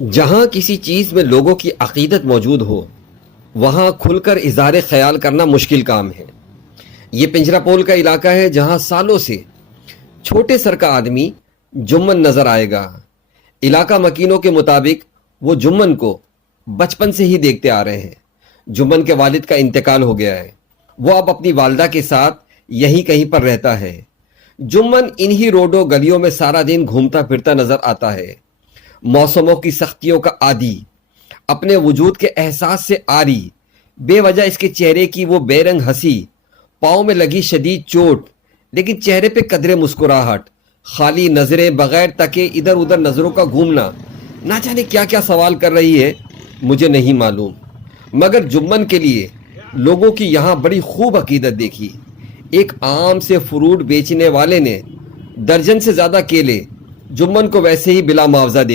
جہاں کسی چیز میں لوگوں کی عقیدت موجود ہو وہاں کھل کر اظہار خیال کرنا مشکل کام ہے۔ یہ پنجرا پول کا علاقہ ہے جہاں سالوں سے چھوٹے سر کا آدمی جمن نظر آئے گا۔ علاقہ مکینوں کے مطابق وہ جمن کو بچپن سے ہی دیکھتے آ رہے ہیں۔ جمن کے والد کا انتقال ہو گیا ہے، وہ اب اپنی والدہ کے ساتھ یہیں کہیں پر رہتا ہے۔ جمن انہی روڈوں گلیوں میں سارا دن گھومتا پھرتا نظر آتا ہے، موسموں کی سختیوں کا عادی، اپنے وجود کے احساس سے عاری، بے وجہ اس کے چہرے کی وہ بے رنگ ہنسی، پاؤں میں لگی شدید چوٹ لیکن چہرے پہ قدرے مسکراہٹ، خالی نظریں، بغیر تکے ادھر ادھر نظروں کا گھومنا، نہ جانے کیا کیا سوال کر رہی ہے مجھے نہیں معلوم، مگر جمن کے لیے لوگوں کی یہاں بڑی خوب عقیدت دیکھی۔ ایک عام سے فروٹ بیچنے والے نے درجن سے زیادہ کیلے جمن کو ویسے ہی بلا معاوضہ دے